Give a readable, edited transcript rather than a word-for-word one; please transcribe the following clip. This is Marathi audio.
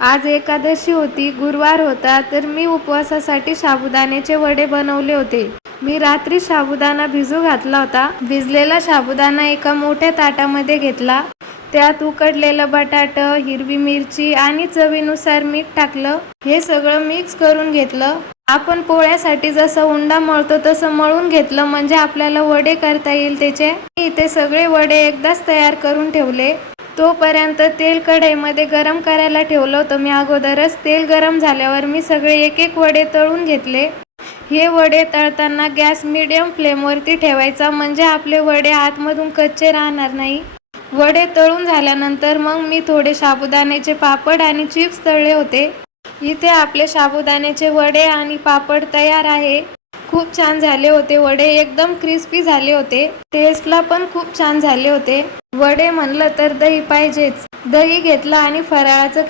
आज एकादशी होती, गुरुवार होता, तर मी उपवासासाठी साबुदाण्याचे वडे बनवले होते. मी रात्री साबुदाणा भिजू घातला होता. भिजलेला साबुदाणा एका मोठ्या ताटामध्ये घेतला. त्यात उकडलेलं बटाटं, हिरवी मिरची आणि चवीनुसार मीठ टाकलं. हे सगळं मिक्स करून घेतलं. आपण पोळ्यासाठी जसं उंडा मळतो तसं मळून घेतलं, म्हणजे आपल्याला वडे करता येईल त्याचे. इथे सगळे वडे एकदाच तयार करून ठेवले. तोपर्यंत तेल कढईमध्ये गरम करायला ठेवलं होतं मी अगोदरच. तेल गरम झाल्यावर मी सगळे एक एक वडे तळून घेतले. हे वडे तळताना गॅस मीडियम फ्लेमवरती ठेवायचा, म्हणजे आपले वडे आतमधून कच्चे राहणार नाही. वडे तळून झाल्यानंतर मग मी थोडे साबुदाण्याचे पापड आणि चिप्स तळले होते. इथे आपले साबुदाण्याचे वडे आणि पापड तयार आहे. खूप छान झाले होते वडे, एकदम क्रिस्पी झाले होते. टेस्टला पण खूप छान झाले होते. वडे म्हणलं तर दही पाहिजेच. दही घेतलं आणि फराळाचं